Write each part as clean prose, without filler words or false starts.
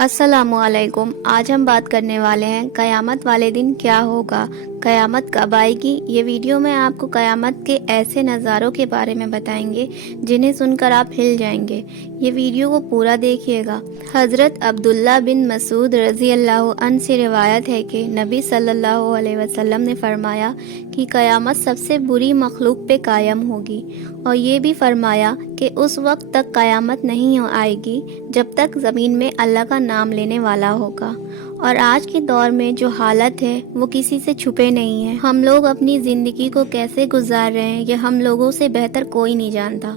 अस्सलामु अलैकुम। आज हम बात करने वाले हैं क़यामत वाले दिन क्या होगा, क़यामत कब आएगी। ये वीडियो में आपको क़यामत के ऐसे नज़ारों के बारे में बताएंगे जिन्हें सुनकर आप हिल जाएंगे। ये वीडियो को पूरा देखिएगा। हज़रत अब्दुल्ला बिन मसूद रज़ी अल्लाह अन्हु से रिवायत है कि नबी सल्लल्लाहु अलैहि वसल्लम ने फरमाया कि क़यामत सबसे बुरी मखलूक पे कायम होगी, और ये भी फरमाया कि उस वक्त तक क़यामत नहीं आएगी जब तक ज़मीन में अल्लाह का नाम लेने वाला होगा। और आज के दौर में जो हालत है वो किसी से छुपे नहीं है। हम लोग अपनी ज़िंदगी को कैसे गुजार रहे हैं ये हम लोगों से बेहतर कोई नहीं जानता।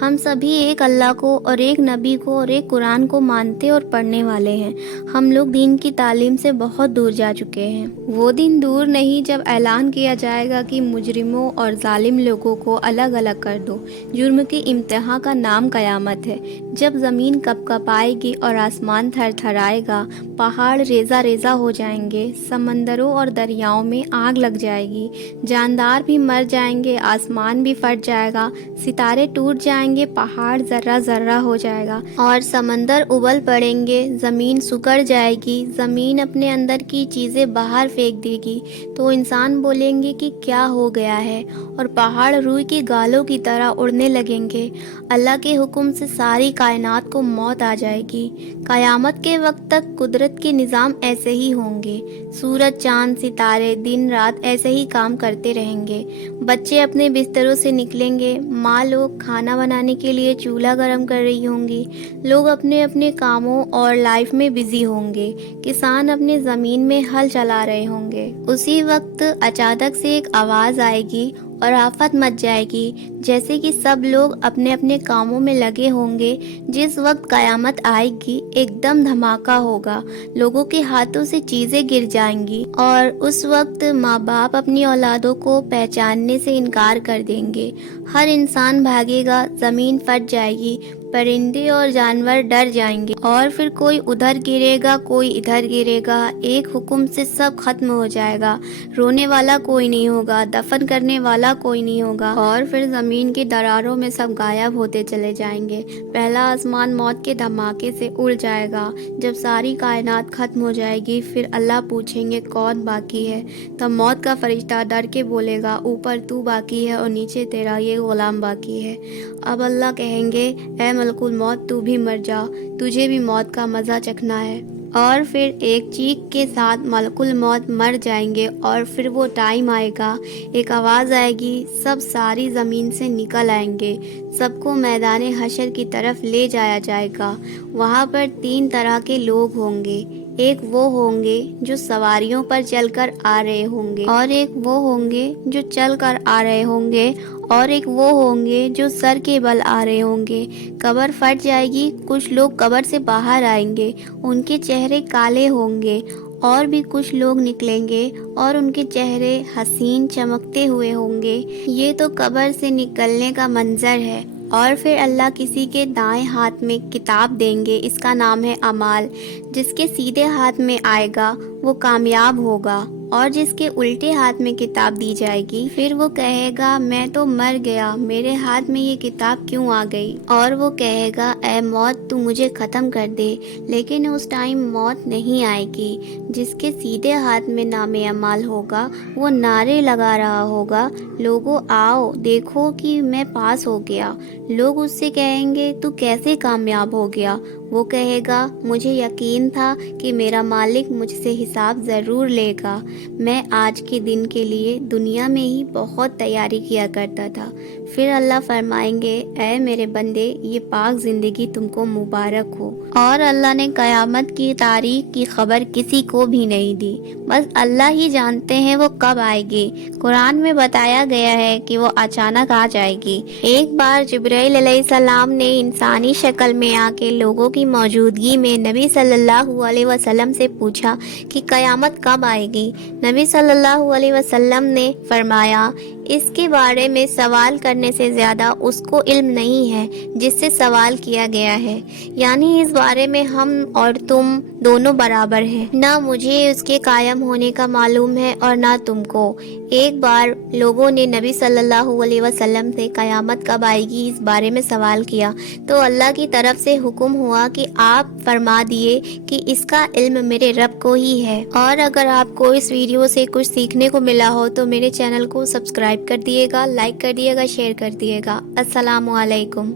हम सभी एक अल्लाह को और एक नबी को और एक कुरान को मानते और पढ़ने वाले हैं। हम लोग दीन की तालीम से बहुत दूर जा चुके हैं। वो दिन दूर नहीं जब ऐलान किया जाएगा कि मुजरिमों और जालिम लोगों को अलग अलग कर दो। जुर्म की इम्तिहा का नाम क़यामत है। जब ज़मीन कँपाएगी और आसमान थरथराएगा, पहाड़ रेज़ा रेज़ा हो जाएंगे, समंदरों और दरियाओं में आग लग जाएगी, जानदार भी मर जाएंगे, आसमान भी फट जाएगा, सितारे टूट जाएंगे, पहाड़ ज़र्रा ज़र्रा हो जाएगा और समंदर उबल पड़ेंगे, ज़मीन सुकड़ जाएगी, ज़मीन अपने अंदर की चीज़ें बाहर फेंक देगी तो इंसान बोलेंगे कि क्या हो गया है, और पहाड़ रूई की गालों की तरह उड़ने लगेंगे। अल्लाह के हुक्म से सारी कायनात को मौत आ जाएगी। क़यामत के वक्त तक कुदरत के निज़ाम ऐसे ही होंगे। सूरज, चांद, सितारे दिन रात ऐसे ही काम करते रहेंगे। बच्चे अपने बिस्तरों से निकलेंगे, माँ लोग खाना बनाने के लिए चूल्हा गर्म कर रही होंगी, लोग अपने अपने कामों और लाइफ में बिजी होंगे, किसान अपने ज़मीन में हल चला रहे होंगे। उसी वक्त अचानक से एक आवाज़ आएगी और आफत मच जाएगी, जैसे कि सब लोग अपने अपने कामों में लगे होंगे। जिस वक्त क़यामत आएगी एकदम धमाका होगा, लोगों के हाथों से चीज़ें गिर जाएंगी और उस वक्त माँ बाप अपनी औलादों को पहचानने से इनकार कर देंगे। हर इंसान भागेगा, ज़मीन फट जाएगी, परिंदे और जानवर डर जाएंगे और फिर कोई उधर गिरेगा, कोई इधर गिरेगा। एक हुक्म से सब खत्म हो जाएगा। रोने वाला कोई नहीं होगा, दफन करने वाला कोई नहीं होगा, और फिर ज़मीन की दरारों में सब गायब होते चले जाएंगे। पहला आसमान मौत के धमाके से उड़ जाएगा। जब सारी कायनात खत्म हो जाएगी फिर अल्लाह पूछेंगे कौन बाकी है। तब मौत का फरिश्ता डर के बोलेगा ऊपर तू बाकी है और नीचे तेरा ये गुलाम बाकी है। अब अल्लाह कहेंगे ऐ मलकुल मौत तू भी मर जा, तुझे भी मौत का मज़ा चखना है। और फिर एक चीख के साथ मलकुल मौत मर जाएंगे और फिर वो टाइम आएगा, एक आवाज़ आएगी, सब सारी ज़मीन से निकल आएंगे, सबको मैदान हशर की तरफ ले जाया जाएगा। वहाँ पर 3 तरह के लोग होंगे। एक वो होंगे जो सवारियों पर चलकर आ रहे होंगे, और एक वो होंगे जो चलकर आ रहे होंगे, और एक वो होंगे जो सर के बल आ रहे होंगे। कब्र फट जाएगी, कुछ लोग कब्र से बाहर आएंगे, उनके चेहरे काले होंगे, और भी कुछ लोग निकलेंगे और उनके चेहरे हसीन चमकते हुए होंगे। ये तो कब्र से निकलने का मंजर है। और फिर अल्लाह किसी के दाएं हाथ में किताब देंगे, इसका नाम है अमाल। जिसके सीधे हाथ में आएगा वो कामयाब होगा, और जिसके उल्टे हाथ में किताब दी जाएगी फिर वो कहेगा मैं तो मर गया, मेरे हाथ में ये किताब क्यों आ गई। और वो कहेगा ऐ मौत तू मुझे ख़त्म कर दे, लेकिन उस टाइम मौत नहीं आएगी। जिसके सीधे हाथ में नामे अमाल होगा वो नारे लगा रहा होगा लोगों आओ देखो कि मैं पास हो गया। लोग उससे कहेंगे तू कैसे कामयाब हो गया। वो कहेगा मुझे यकीन था कि मेरा मालिक मुझसे हिसाब ज़रूर लेगा। मैं आज के दिन के लिए दुनिया में ही बहुत तैयारी किया करता था। फिर अल्लाह फरमाएंगे ऐ मेरे बंदे ये पाक ज़िंदगी तुमको मुबारक हो। और अल्लाह ने क़यामत की तारीख की खबर किसी को भी नहीं दी, बस अल्लाह ही जानते हैं वो कब आएगी। कुरान में बताया गया है कि वो अचानक आ जाएगी। एक बार जिब्राइल अलैहिस्सलाम ने इंसानी शक्ल में आके लोगों की मौजूदगी में नबी सल्लल्लाहु अलैहि वसल्लम से पूछा कि क़यामत कब आएगी। नबी सल्लल्लाहु अलैहि वसल्लम ने फरमाया اس کے بارے میں سوال کرنے سے زیادہ اس کو علم نہیں ہے جس سے سوال کیا گیا ہے، یعنی اس بارے میں ہم اور تم دونوں برابر ہیں، نہ مجھے اس کے قائم ہونے کا معلوم ہے اور نہ تم کو۔ ایک بار لوگوں نے نبی صلی اللہ علیہ وسلم سے قیامت کب آئے گی اس بارے میں سوال کیا تو اللہ کی طرف سے حکم ہوا کہ آپ فرما دیے کہ اس کا علم میرے رب کو ہی ہے۔ اور اگر آپ کو اس ویڈیو سے کچھ سیکھنے کو ملا ہو تو میرے چینل کو سبسکرائب کر دیے گا، لائک کر دیے گا، شیئر کر دیے گا۔ السلام علیکم۔